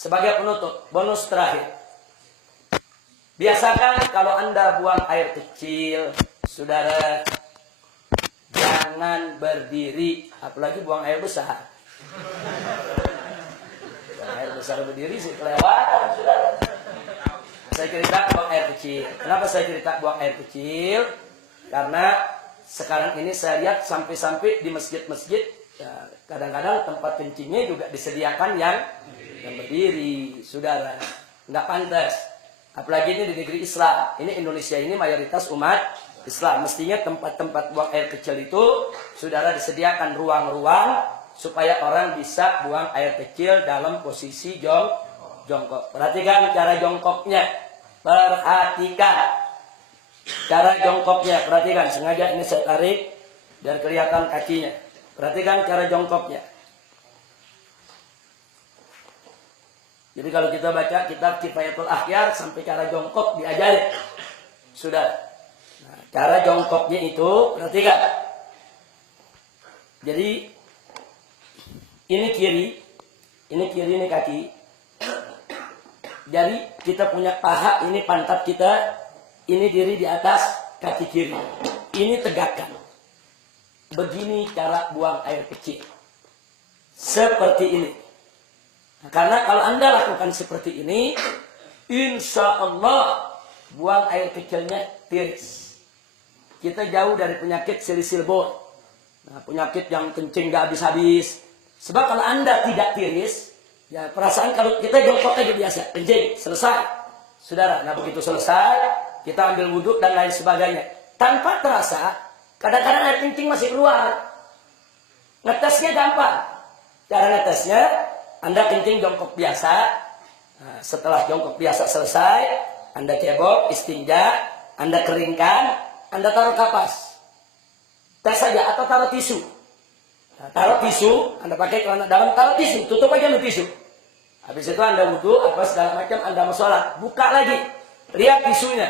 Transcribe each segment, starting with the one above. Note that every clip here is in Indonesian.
sebagai penutup, bonus terakhir. Biasakan kalau Anda buang air kecil, saudara, jangan berdiri, apalagi buang air besar. Buang air besar berdiri sih kelewatan, saudara. Saya cerita buang air kecil. Kenapa saya cerita buang air kecil? Karena sekarang ini saya lihat sampai-sampai di masjid-masjid, ya, kadang-kadang tempat kencingnya juga disediakan yang berdiri, saudara. Nggak pantas. Apalagi ini di negeri Islam. Ini Indonesia ini mayoritas umat Islam. Mestinya tempat-tempat buang air kecil itu, saudara, disediakan ruang-ruang supaya orang bisa buang air kecil dalam posisi jongkok. Perhatikan cara jongkoknya. Perhatikan cara jongkoknya. Perhatikan. Sengaja ini saya tarik biar kelihatan kakinya. Perhatikan cara jongkoknya. Jadi kalau kita baca kitab Kifayatul Akhyar sampai cara jongkok diajarin. Sudah. Nah, cara jongkoknya itu perhatikan. Jadi ini kiri, ini kaki. Jadi kita punya paha, ini pantat kita, ini diri di atas kaki kiri. Ini tegakkan. Begini cara buang air kecil. Seperti ini. Nah, karena kalau Anda lakukan seperti ini, insya Allah buang air kecilnya tiris. Kita jauh dari penyakit silisil bone. Nah, penyakit yang kencing gak habis-habis. Sebab kalau Anda tidak tiris, ya perasaan kalau kita jongkok aja biasa, kencing, selesai. Saudara, nah begitu selesai, kita ambil wudhu dan lain sebagainya. Tanpa terasa, kadang-kadang air kencing masih keluar. Ngetesnya gampang. Cara ngetesnya, Anda kencing jongkok biasa. Nah, setelah jongkok biasa selesai, Anda cebok, istinja, Anda keringkan, Anda taruh kapas. Tes saja atau taruh tisu. Nah, taruh tisu, Anda pakai celana dalam, taruh tisu, tutup aja dengan tisu. Habis itu Anda wudhu, apa segala macam, Anda mau sholat. Buka lagi, lihat tisunya.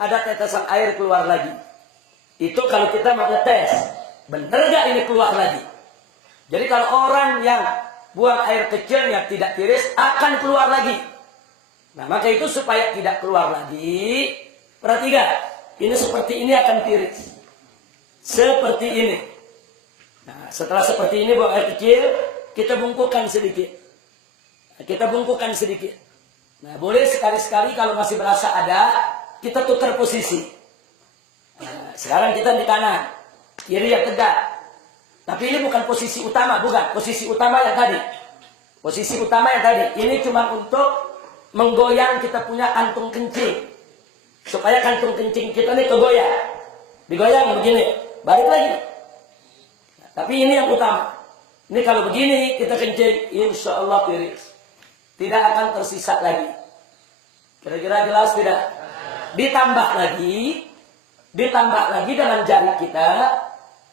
Ada tetesan air keluar lagi. Itu kalau kita mau ngetes, bener gak ini keluar lagi? Jadi kalau orang yang buang air kecilnya tidak tiris, akan keluar lagi. Nah, maka itu supaya tidak keluar lagi, perhatikan, ini seperti ini akan tiris. Seperti ini. Nah, setelah seperti ini buang air kecil, kita bungkukan sedikit. Nah, kita bungkukan sedikit. Nah, boleh sekali-sekali kalau masih berasa ada, kita tukar posisi. Nah, sekarang kita di kanan, kiri yang tegak. Tapi ini bukan posisi utama, bukan. Posisi utama yang tadi. Posisi utama yang tadi. Ini cuma untuk menggoyang kita punya kantung kencing. Supaya kantung kencing kita ini kegoyang. Digoyang begini. Balik lagi. Nah, tapi ini yang utama. Ini kalau begini kita kencing, insya Allah tiris. Tidak akan tersisa lagi. Kira-kira jelas tidak? Ditambah lagi dengan jari kita.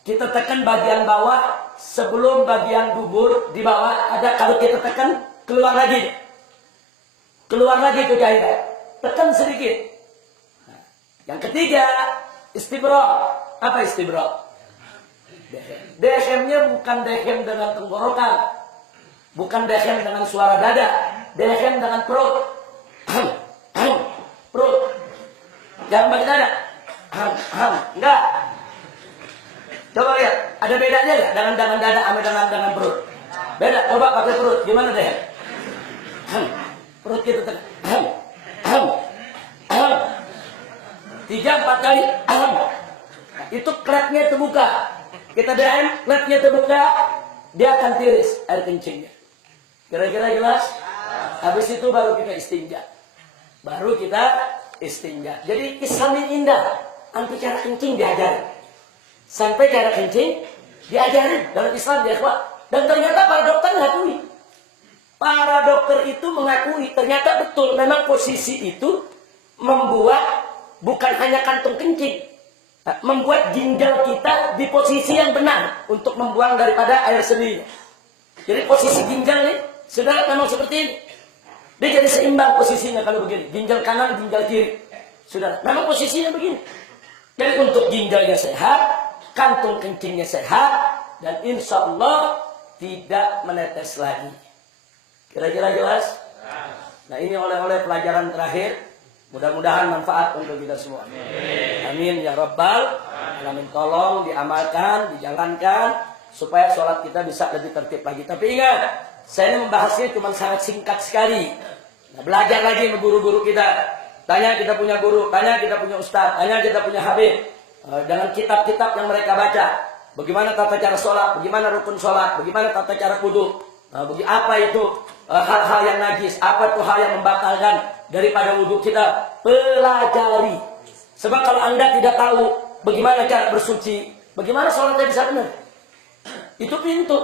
Kita tekan bagian bawah sebelum bagian dubur di bawah ada, kalau kita tekan keluar lagi. Keluar lagi ke cairan. Tekan sedikit. Nah, yang ketiga, istibra. Apa istibra? Dehem-nya bukan dehem dengan tenggorokan. Bukan dehem dengan suara dada. Dehem dengan perut. Perut. Jangan pakai dada. Enggak. Coba lihat, ada bedanya nggak dengan dada sama dengan perut? Beda. Coba pakai perut, gimana deh? Perut kita tekan. 3-4 kali. Itu klepnya terbuka. Kita DM, klepnya terbuka, dia akan tiris air kencingnya. Kira-kira jelas? Habis itu baru kita istinja. Jadi Islam yang indah. Anti cara kencing diajarin. Sampai cara kencing diajarin dalam Islam, ya ikhwan. Dan ternyata para dokter mengakui. Para dokter itu mengakui ternyata betul memang posisi itu membuat bukan hanya kantung kencing, membuat ginjal kita di posisi yang benar untuk membuang daripada air seni. Jadi posisi ginjal ini saudara memang seperti ini. Dia jadi seimbang posisinya kalau begini. Ginjal kanan, ginjal kiri. Saudara, memang posisinya begini. Jadi untuk ginjalnya sehat, kantung kencingnya sehat, dan insya Allah tidak menetes lagi. Kira-kira jelas? Nah, ini oleh-oleh pelajaran terakhir. Mudah-mudahan manfaat untuk kita semua. Amin ya rabbal alamin. Tolong diamalkan, dijalankan supaya sholat kita bisa lebih tertib lagi. Tapi ingat, saya membahasnya cuma sangat singkat sekali. Nah, belajar lagi sama guru-guru kita. Tanya kita punya guru, tanya kita punya ustaz, tanya kita punya habib. Dengan kitab-kitab yang mereka baca. Bagaimana tata cara sholat, bagaimana rukun sholat, bagaimana tata cara wudu. Apa itu hal-hal yang najis, apa itu hal yang membatalkan daripada wudhu kita. Pelajari. Sebab kalau Anda tidak tahu bagaimana cara bersuci, bagaimana sholatnya bisa benar? Itu pintu.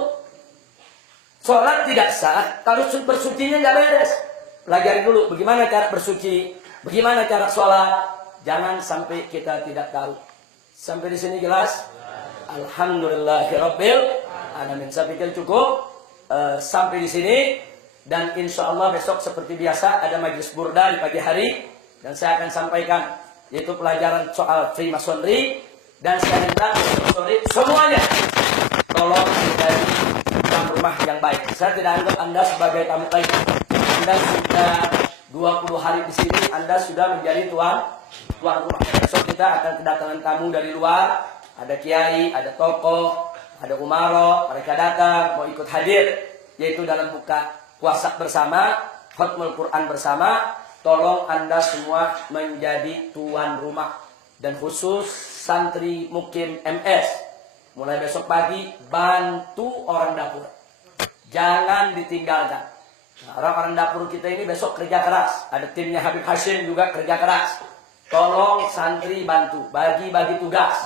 Sholat tidak sah kalau bersucinya nggak beres. Pelajari dulu bagaimana cara bersuci, bagaimana cara sholat. Jangan sampai kita tidak tahu. Sampai di sini jelas? Alhamdulillahirabbil alamin. Saya pikir cukup sampai di sini. Dan insya Allah besok seperti biasa ada majlis burda di pagi hari. Dan saya akan sampaikan yaitu pelajaran soal Freemasonry. Dan saya minta semuanya tolong menjadi tuan rumah yang baik. Saya tidak anggap Anda sebagai tamu lagi. Anda sudah 20 hari di sini, Anda sudah menjadi tuan rumah. Besok kita akan kedatangan tamu dari luar. Ada kiai, ada tokoh, ada umaro. Mereka datang mau ikut hadir, yaitu dalam buka puasa bersama, khatmul Quran bersama. Tolong Anda semua menjadi tuan rumah. Dan khusus santri mukim MS, mulai besok pagi bantu orang dapur. Jangan ditinggalkan. Nah, orang-orang dapur kita ini besok kerja keras. Ada timnya Habib Hashim juga kerja keras. Tolong santri bantu, bagi-bagi tugas.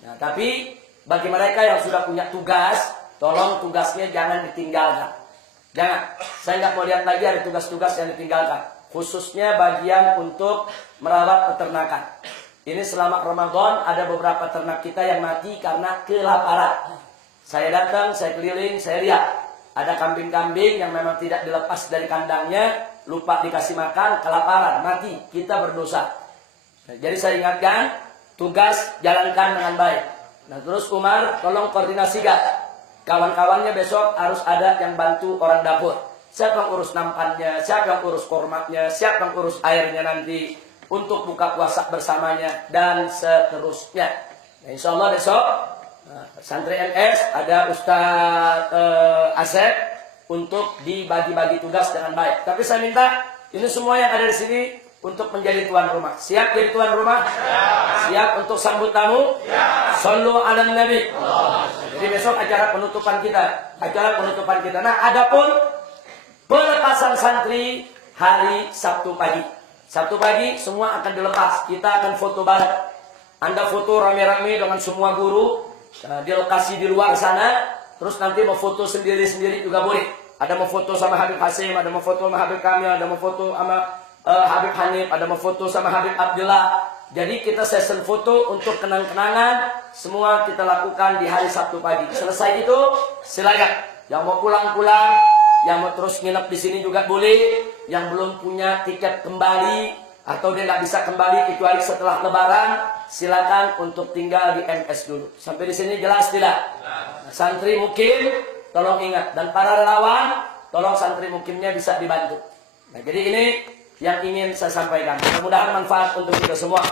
Nah, tapi bagi mereka yang sudah punya tugas, tolong tugasnya jangan ditinggalkan. Jangan. Saya nggak mau lihat lagi ada tugas-tugas yang ditinggalkan. Khususnya bagian untuk merawat peternakan. Ini selama Ramadan ada beberapa ternak kita yang mati karena kelaparan. Saya datang, saya keliling, saya lihat. Ada kambing-kambing yang memang tidak dilepas dari kandangnya, lupa dikasih makan, kelaparan, mati. Kita berdosa. Nah, jadi saya ingatkan, tugas jalankan dengan baik. Nah terus Umar, tolong koordinasikan. Kawan-kawannya besok harus ada yang bantu orang dapur. Siapa yang urus nampannya, siapa yang urus kormatnya, siapa yang urus airnya nanti untuk buka puasa bersamanya, dan seterusnya. Nah, insya Allah besok santri MS ada Ustaz Asep untuk dibagi-bagi tugas dengan baik. Tapi saya minta ini semua yang ada di sini untuk menjadi tuan rumah. Siap jadi tuan rumah? Ya. Siap untuk sambut tamu? Ya. Sallu ala Nabi. Jadi besok acara penutupan kita. Nah, adapun pelepasan santri hari Sabtu pagi. Sabtu pagi semua akan dilepas. Kita akan foto bareng. Anda foto rame-rame dengan semua guru di lokasi di luar sana. Terus nanti mau foto sendiri-sendiri juga boleh. Ada mau foto sama Habib Hasim, ada mau foto sama Habib Kamil, ada mau foto sama Habib Hanif, ada mau foto sama Habib Abdullah. Jadi kita session foto untuk kenang-kenangan. Semua kita lakukan di hari Sabtu pagi. Selesai itu silakan. Yang mau pulang-pulang, yang mau terus nginep di sini juga boleh. Yang belum punya tiket kembali atau dia nggak bisa kembali kecuali setelah Lebaran, silakan untuk tinggal di MS dulu. Sampai di sini jelas tidak? Nah, santri mukim, tolong ingat, dan para relawan, tolong santri mukimnya bisa dibantu. Nah, jadi ini yang ingin saya sampaikan. Mudah-mudahan manfaat untuk kita semua.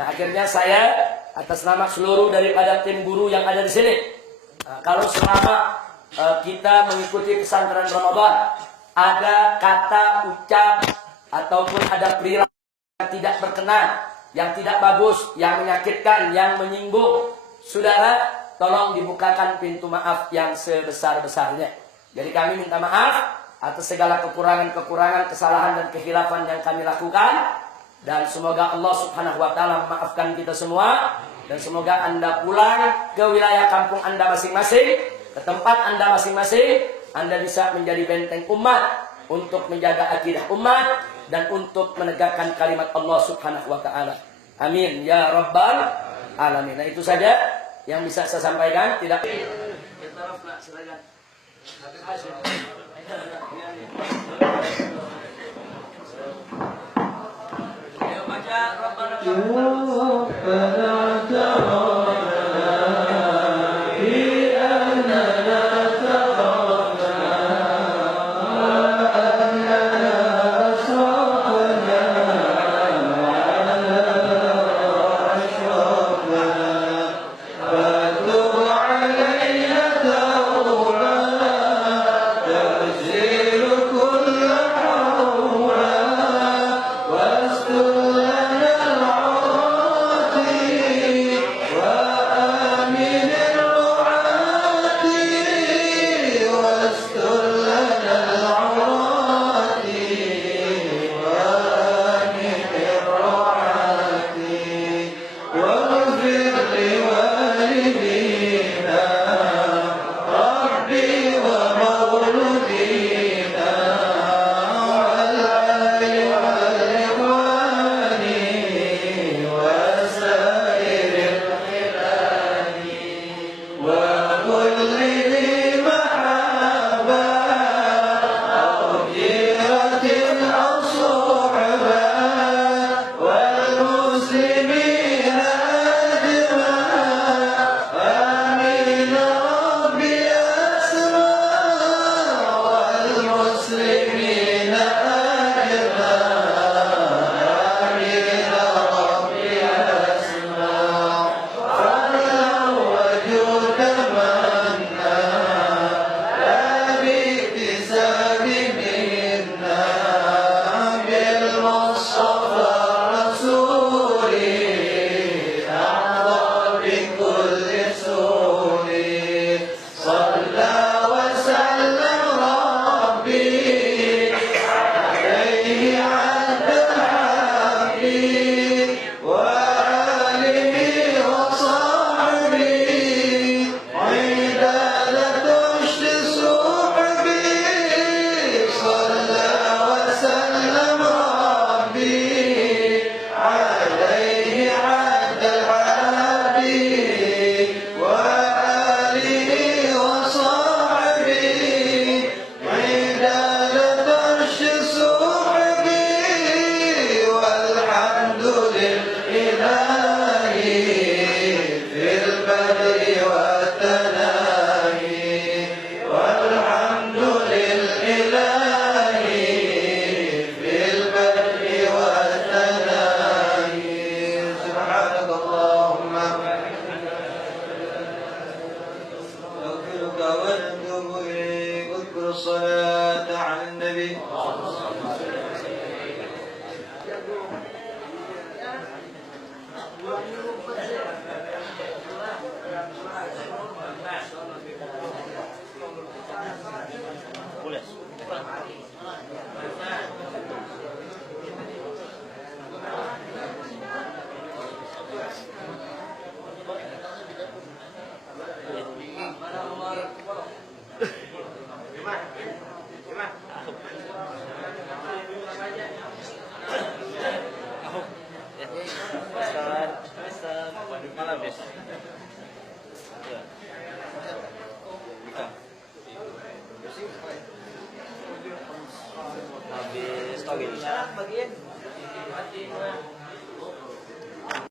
Nah, akhirnya saya atas nama seluruh daripada tim guru yang ada di sini, kalau selama kita mengikuti pesantren Ramadan, ada kata ucap ataupun ada perilaku yang tidak berkenan, yang tidak bagus, yang menyakitkan, yang menyinggung, saudara, tolong dibukakan pintu maaf yang sebesar-besarnya. Jadi kami minta maaf atas segala kekurangan-kekurangan, kesalahan dan kehilafan yang kami lakukan. Dan semoga Allah Subhanahu wa Ta'ala memaafkan kita semua. Dan semoga Anda pulang ke wilayah kampung Anda masing-masing, ke tempat Anda masing-masing. Anda bisa menjadi benteng umat untuk menjaga akidah umat dan untuk menegakkan kalimat Allah Subhanahu wa Ta'ala. Amin ya rabbal alamin. Nah, itu saja yang bisa saya sampaikan. Tidak. Oh gitu.